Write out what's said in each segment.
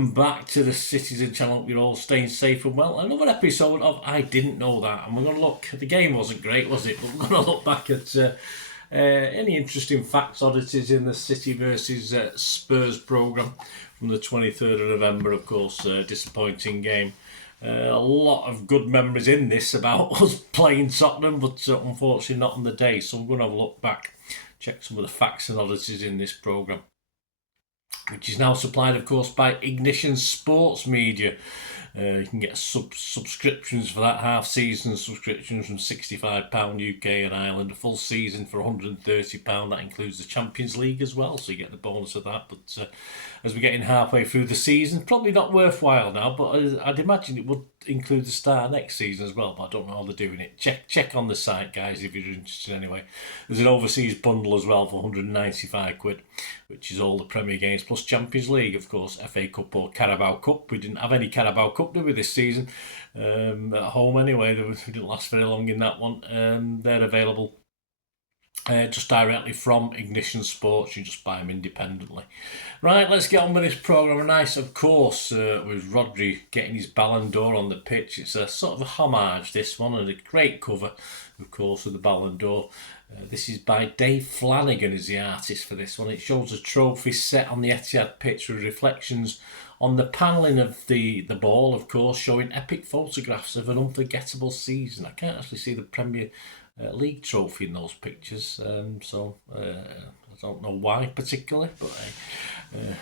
Welcome back to the Citizen channel. You're all staying safe and well. Another episode of I Didn't Know That. And we're going to look, the game wasn't great, was it? But we're going to look back at any interesting facts, oddities in the City versus Spurs programme from the 23rd of November, of course. Disappointing game. A lot of good memories in this about us playing Tottenham, but unfortunately not on the day. So I'm going to have a look back, check some of the facts and oddities in this programme, which is now supplied, of course, by Ignition Sports Media. You can get subscriptions for that, half-season subscriptions from £65 UK and Ireland, a full season for £130. That includes the Champions League as well, so you get the bonus of that. But as we're getting halfway through the season, probably not worthwhile now, but I'd imagine it would include the start next season as well, but I don't know how they're doing it. Check on the site, guys, if you're interested anyway. There's an overseas bundle as well for £195, which is all the Premier games plus Champions League, of course, FA Cup or Carabao Cup. We didn't have any Carabao Cup, did we, this season? At home anyway, we didn't last very long in that one. They're available just directly from Ignition Sports. You just buy them independently. Right, let's get on with this programme. Nice, of course, with Rodri getting his Ballon d'Or on the pitch. It's a sort of a homage, this one, and a great cover, of course, with the Ballon d'Or. This is by Dave Flanagan, is the artist for this one. It shows a trophy set on the Etihad pitch with reflections on the panelling of the ball, of course, showing epic photographs of an unforgettable season. I can't actually see the Premier League trophy in those pictures, so I don't know why particularly, but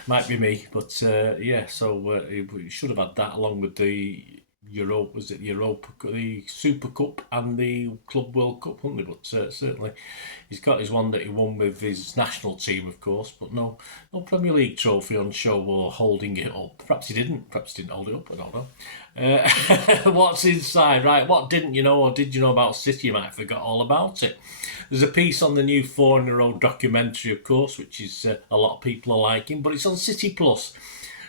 might be me. But yeah, so we should have had that along with the the Super Cup and the Club World Cup, wouldn't they? But certainly he's got his one that he won with his national team, of course, but no Premier League trophy on show or holding it up. Perhaps he didn't hold it up, I don't know. What's inside? Right, what didn't you know, or did you know about City? You might have forgot all about it. There's a piece on the new 4 in a row documentary, of course, which is a lot of people are liking, but it's on City Plus.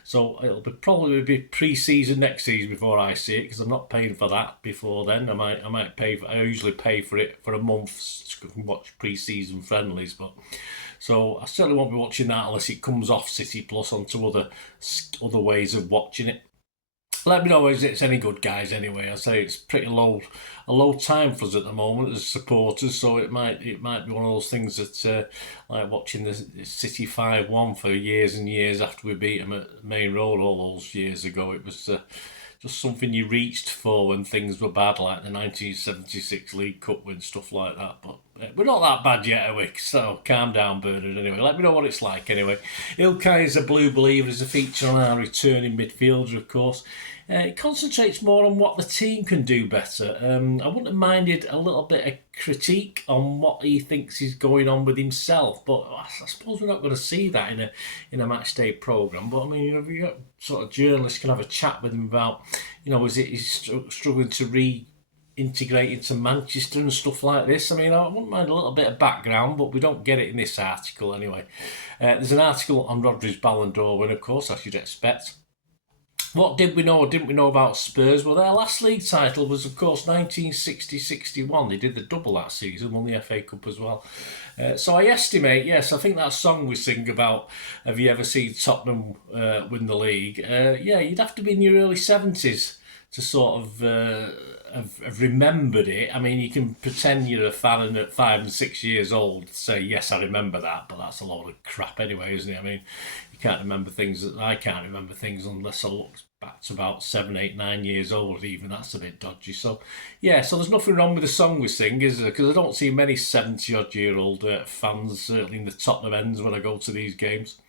So it'll probably be pre-season next season before I see it, because I'm not paying for that before then. I usually pay for it for a month to watch pre-season friendlies, but so I certainly won't be watching that unless it comes off City Plus onto other ways of watching it. Let me know if it's any good, guys. Anyway, I say it's a low time for us at the moment as supporters, so it might be one of those things that like watching the City 5-1 for years and years after we beat them at Maine Road all those years ago. It was just something you reached for when things were bad, like the 1976 League Cup win, stuff like that. But we're not that bad yet, are we? So calm down, Bernard. Anyway, let me know what it's like. Anyway, Ilkay is a blue believer, is a feature on our returning midfielder, of course. It concentrates more on what the team can do better. I wouldn't have minded a little bit of critique on what he thinks is going on with himself, but I suppose we're not going to see that in a match day programme. But I mean, if you got sort of journalists can have a chat with him about, he's struggling to reintegrate into Manchester and stuff like this. I mean, I wouldn't mind a little bit of background, but we don't get it in this article anyway. There's an article on Rodri's Ballon d'Or win, of course, as you'd expect. What did we know or didn't we know about Spurs? Well, their last league title was, of course, 1960-61. They did the double that season, won the FA Cup as well. So I estimate, yes, I think that song we sing about, have you ever seen Tottenham win the league? Yeah, you'd have to be in your early 70s to sort of have remembered it. I mean, you can pretend you're a fan and at 5 and 6 years old say, yes, I remember that, but that's a load of crap anyway, isn't it? I mean, can't remember things I can't remember things unless I look back to about 7, 8, 9 years old. Even that's a bit dodgy. So yeah, so there's nothing wrong with the song we sing, is there? Because I don't see many 70-odd-year-old fans, certainly in the Tottenham ends, when I go to these games.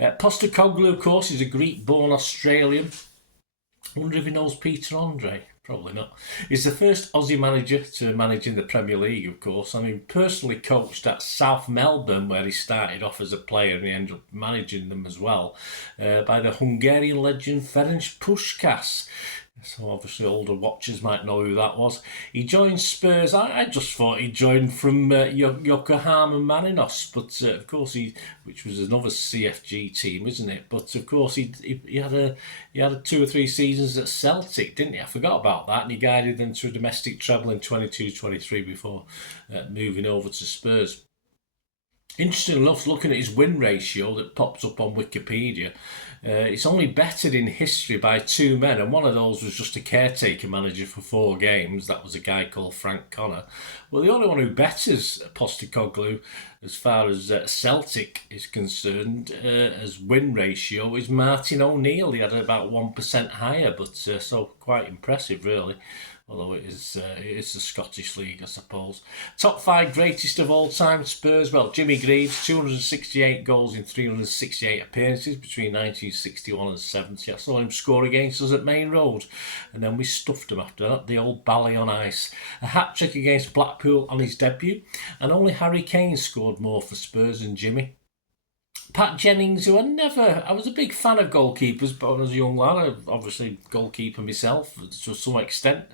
Postecoglou, of course, is a Greek-born Australian. I wonder if he knows Peter Andre. Probably not. He's the first Aussie manager to manage in the Premier League, of course. I mean, personally coached at South Melbourne, where he started off as a player, and he ended up managing them as well, by the Hungarian legend Ferenc Puskás. So obviously older watchers might know who that was. He joined Spurs. I just thought he joined from Yokohama Marinos, but of course which was another CFG team, isn't it? But of course he had 2 or 3 seasons at Celtic, didn't he? I forgot about that, and he guided them to a domestic treble in 22-23 before moving over to Spurs. Interesting enough, looking at his win ratio that pops up on Wikipedia, It's only bettered in history by 2 men, and one of those was just a caretaker manager for 4 games. That was a guy called Frank Connor. Well, the only one who betters Postecoglou as far as Celtic is concerned, as win ratio, is Martin O'Neill. He had it about 1% higher, but so quite impressive, really. Although it is the Scottish League, I suppose. Top 5 greatest of all time Spurs. Well, Jimmy Greaves, 268 goals in 368 appearances between 1961 and 70. I saw him score against us at Maine Road, and then we stuffed him after that, the old Bally on Ice. A hat-trick against Blackpool on his debut, and only Harry Kane scored more for Spurs than Jimmy. Pat Jennings, who I was a big fan of goalkeepers, but when I was a young lad, I obviously goalkeeper myself to some extent.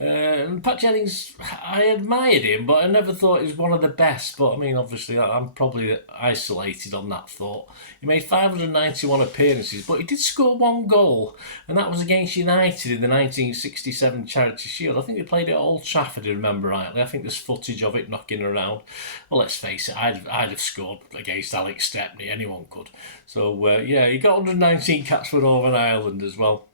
And Pat Jennings, I admired him, but I never thought he was one of the best. But I mean, obviously, I'm probably isolated on that thought. He made 591 appearances, but he did score 1 goal, and that was against United in the 1967 Charity Shield. I think they played it at Old Trafford, if I remember rightly. I think there's footage of it knocking around. Well, let's face it, I'd have scored against Alex Stepney. Anyone could. So, yeah, he got 119 caps for Northern Ireland as well.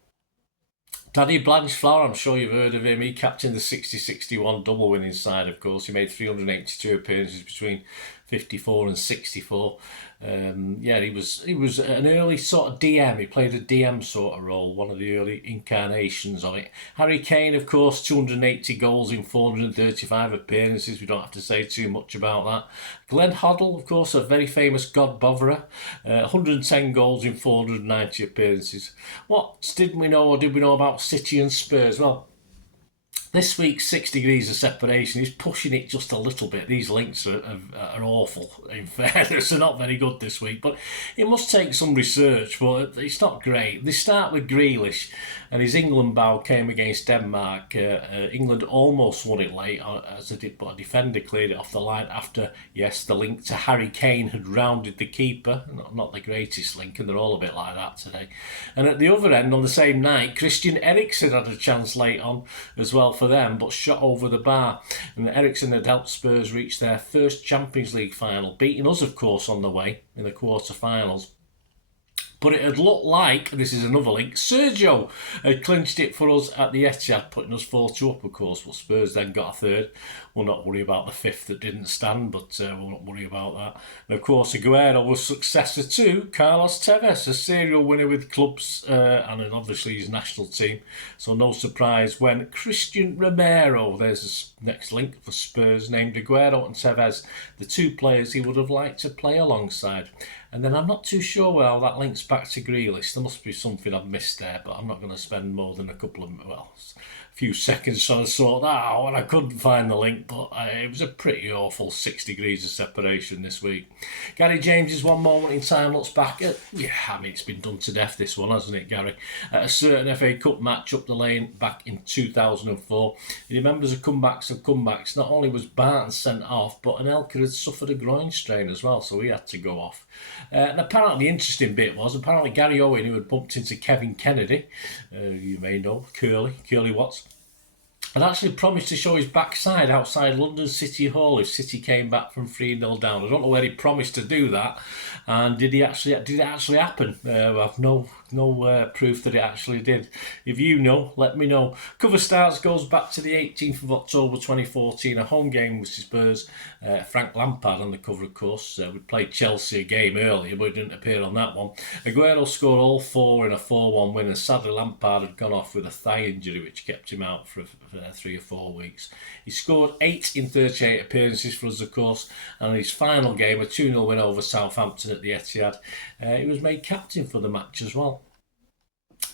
Daddy Blanchflower, I'm sure you've heard of him. He captained the 60-61 double winning side, of course. He made 382 appearances between 54 and 64. He was an early sort of DM. He played a DM sort of role, one of the early incarnations of it. Harry Kane, of course, 280 goals in 435 appearances. We don't have to say too much about that. Glenn Hoddle, of course, a very famous God botherer, 110 goals in 490 appearances. What did we know about City and Spurs? Well, this week's 6 degrees of separation is pushing it just a little bit. These links are awful, in fairness. They're not very good this week, but it must take some research, but it's not great. They start with Grealish, and his England bow came against Denmark. England almost won it late, as they did, but a defender cleared it off the line after, yes, the link to Harry Kane had rounded the keeper. Not the greatest link, and they're all a bit like that today. And at the other end, on the same night, Christian Eriksen had a chance late on as well for them, but shot over the bar. And Eriksen had helped Spurs reach their first Champions League final, beating us, of course, on the way in the quarter-finals. But it had looked like, this is another link, Sergio had clinched it for us at the Etihad, putting us 4-2 up, of course, but Spurs then got a third. We'll not worry about the fifth that didn't stand, but we'll not worry about that. And of course, Aguero was successor to Carlos Tevez, a serial winner with clubs and obviously his national team. So no surprise when Christian Romero, there's the next link for Spurs, named Aguero and Tevez the 2 players he would have liked to play alongside. And then I'm not too sure how that links back to Grealish. There must be something I've missed there, but I'm not going to spend more than a few seconds trying to sort that out, and I couldn't find the link, but it was a pretty awful 6 degrees of separation this week. Gary James's One Moment in Time looks back at, it's been done to death, this one, hasn't it, Gary? At a certain FA Cup match up the lane back in 2004. He remembers the comebacks of comebacks. Not only was Barton sent off, but Anelka had suffered a groin strain as well, so he had to go off. And apparently the interesting bit was, Gary Owen, who had bumped into Kevin Kennedy, you may know, Curly Watts, had actually promised to show his backside outside London City Hall if City came back from 3-0 down. I don't know where he promised to do that, and did it actually happen? I have no proof that it actually did. If you know, let me know. Cover starts goes back to the 18th of October 2014, a home game with Spurs. Frank Lampard on the cover, of course. We played Chelsea a game earlier, but he didn't appear on that one. Aguero scored all 4 in a 4-1 win, and sadly Lampard had gone off with a thigh injury which kept him out for 3 or 4 weeks. He scored 8 in 38 appearances for us, of course, and in his final game, a 2-0 win over Southampton at the Etihad, he was made captain for the match as well.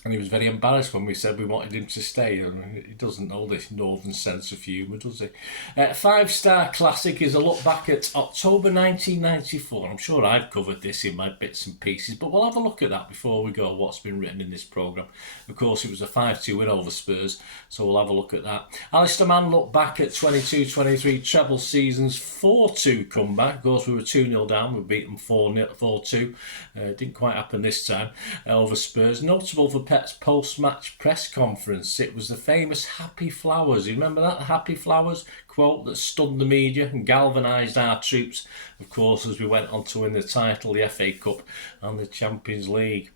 And he was very embarrassed when we said we wanted him to stay. He doesn't know this northern sense of humour, does he? 5-star classic is a look back at October 1994. I'm sure I've covered this in my bits and pieces, but we'll have a look at that before we go, what's been written in this programme. Of course, it was a 5-2 win over Spurs, so we'll have a look at that. Alistair Mann looked back at 22-23 treble season's 4-2 comeback. Of course, we were 2-0 down. We beat them 4-2. Didn't quite happen this time over Spurs. Notable for Pep's post-match press conference, it was the famous Happy Flowers. You remember that? Happy Flowers quote that stunned the media and galvanised our troops, of course, as we went on to win the title, the FA Cup and the Champions League.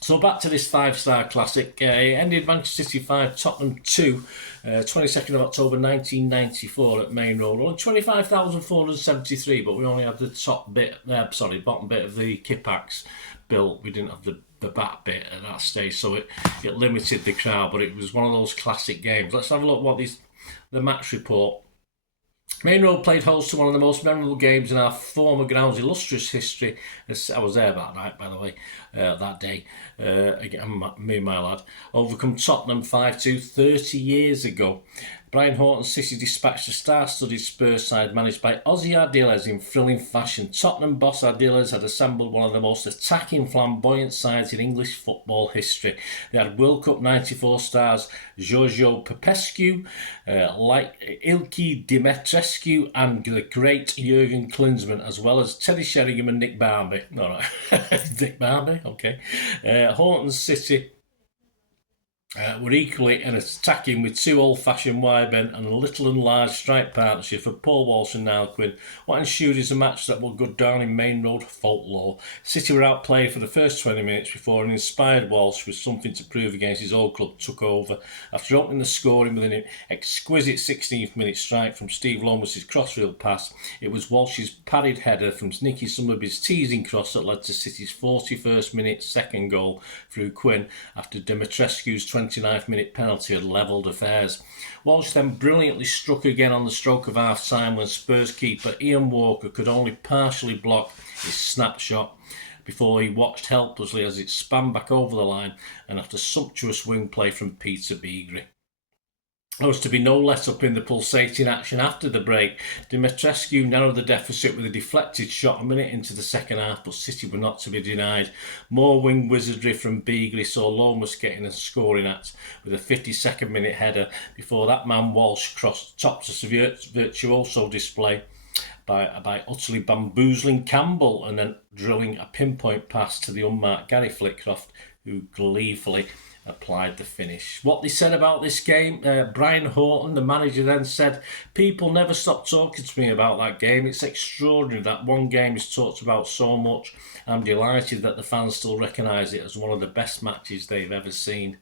So back to this five-star classic. It ended Manchester City 5, Tottenham 2, 22nd of October 1994 at Maine Road. Only 25,473, but we only had the bottom bit of the Kippax built. We didn't have the back bit at that stage, so it limited the crowd, but it was one of those classic games. Let's have a look what the match report. Maine Road played host to one of the most memorable games in our former ground's illustrious history. I was there that night, by the way, that day. Again, me and my lad. Overcome Tottenham 5-2 30 years ago. Brian Horton's City dispatched a star-studded Spurs side managed by Ozzy Ardiles in thrilling fashion. Tottenham boss Ardiles had assembled one of the most attacking, flamboyant sides in English football history. They had World Cup 94 stars Giorgio Popescu, Ilki Dimitrescu and the great Jurgen Klinsmann, as well as Teddy Sheringham and Nick Barmby. All right, Nick Barmby, okay. Horton's City were equally attacking with two old-fashioned wide men and a little and large strike partnership for Paul Walsh and Niall Quinn. What ensued is a match that will go down in Maine Road folklore. City were outplayed for the first 20 minutes before an inspired Walsh with something to prove against his old club took over. After opening the scoring with an exquisite 16th minute strike from Steve Lomas's crossfield pass, it was Walsh's parried header from Nicky Summerby's teasing cross that led to City's 41st minute second goal through Quinn after Dimitrescu's 29th minute penalty had levelled affairs. Walsh then brilliantly struck again on the stroke of half time when Spurs keeper Ian Walker could only partially block his snapshot before he watched helplessly as it span back over the line and after sumptuous wing play from Peter Beagrie. There was to be no let up in the pulsating action after the break. Dimitrescu narrowed the deficit with a deflected shot a minute into the second half, but City were not to be denied. More wing wizardry from Beagrie saw Lomas getting a scoring act with a 52nd minute header before that man Walsh topped a virtuoso display by utterly bamboozling Campbell and then drilling a pinpoint pass to the unmarked Gary Flitcroft, who gleefully applied the finish. What they said about this game, Brian Horton, the manager, then said, "People never stop talking to me about that game. It's extraordinary that one game is talked about so much. I'm delighted that the fans still recognise it as one of the best matches they've ever seen."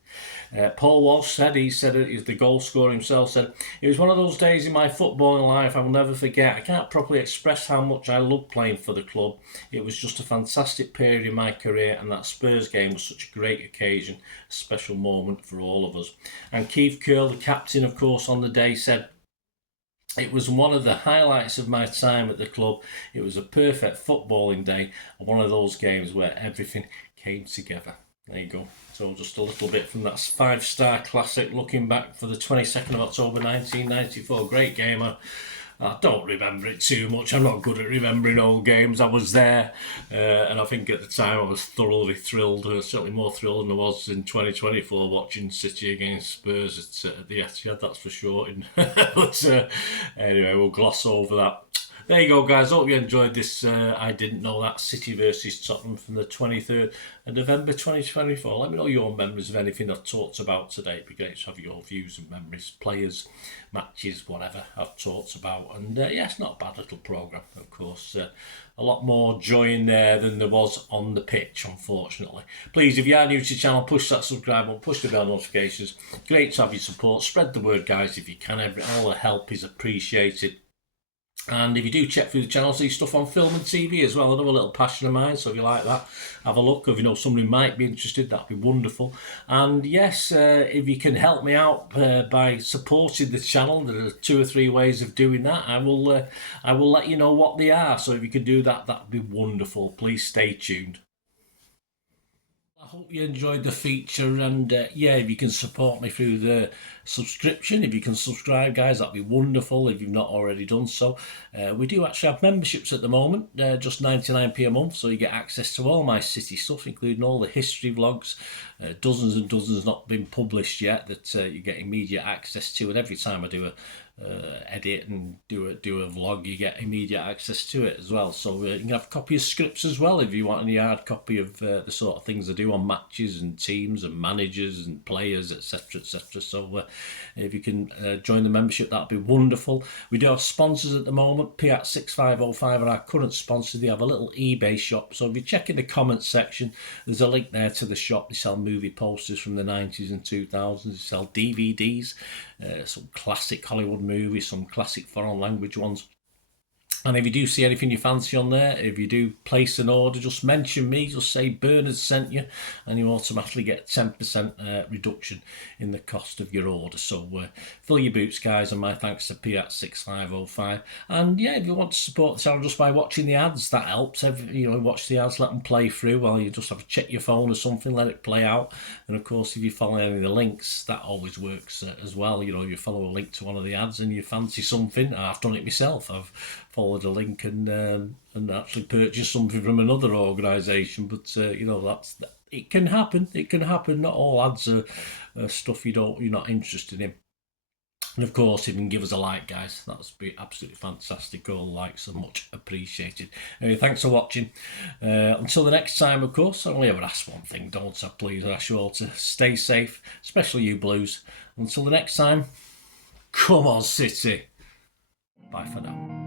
Paul Walsh said, he's the goal scorer himself, said, "It was one of those days in my footballing life I will never forget. I can't properly express how much I loved playing for the club. It was just a fantastic period in my career, and that Spurs game was such a great occasion, a special moment for all of us." And Keith Curl, the captain, of course, on the day said, "It was one of the highlights of my time at the club. It was a perfect footballing day, and one of those games where everything came together." There you go. So just a little bit from that five-star classic, looking back for the 22nd of October 1994. Great game. I don't remember it too much. I'm not good at remembering old games. I was there, and I think at the time I was thoroughly thrilled, certainly more thrilled than I was in 2024 watching City against Spurs at the Etihad, that's for sure. But anyway, we'll gloss over that. There you go, guys. Hope you enjoyed this. I didn't know that City versus Tottenham from the 23rd of November 2024. Let me know your memories of anything I've talked about today. It'd be great to have your views and memories, players, matches, whatever I've talked about. And yeah, it's not a bad little programme, of course. A lot more joy in there than there was on the pitch, unfortunately. Please, if you are new to the channel, push that subscribe button, push the bell notifications. Great to have your support. Spread the word, guys, if you can. All the help is appreciated. And if you do check through the channel, see stuff on film and TV as well. Another little passion of mine, so if you like that, have a look. If you know somebody might be interested, that'd be wonderful. And yes, if you can help me out by supporting the channel, there are 2 or 3 ways of doing that. I will let you know what they are. So if you can do that, that'd be wonderful. Please stay tuned. I hope you enjoyed the feature, and yeah, if you can support me through the subscription, if you can subscribe, guys, that'd be wonderful if you've not already done so. We do actually have memberships at the moment, just 99p a month, so you get access to all my City stuff, including all the history vlogs, dozens and dozens not been published yet that you get immediate access to, and every time I do edit and do a vlog, you get immediate access to it as well. So you can have a copy of scripts as well if you want any hard copy of the sort of things I do on matches and teams and managers and players, etc, etc. So if you can join the membership, that'd be wonderful. We do have sponsors at the moment. Kippax 6505 are our current sponsor. They have a little eBay shop, so if you check in the comments section, there's a link there to the shop. They sell movie posters from the 90s and 2000s. They sell DVDs, some classic Hollywood movies, some classic foreign language ones. And if you do see anything you fancy on there, if you do place an order, just mention me, just say Bernard sent you, and you automatically get 10% reduction in the cost of your order. So fill your boots, guys, and my thanks to Kippax 6505. And yeah, if you want to support the channel just by watching the ads, that helps. You know, watch the ads, let them play through while you just have to check your phone or something, let it play out. And of course, if you follow any of the links, that always works as well. You know, if you follow a link to one of the ads and you fancy something, I've done it myself. I've followed a link and actually purchased something from another organisation. But you know, it can happen. It can happen. Not all ads are stuff you're not interested in. And of course, if you can give us a like, guys, that would be absolutely fantastic. All likes are much appreciated. Anyway, thanks for watching. Until the next time, of course, I only ever ask one thing, don't I? Please, I ask you all to stay safe, especially you Blues. Until the next time, come on, City. Bye for now.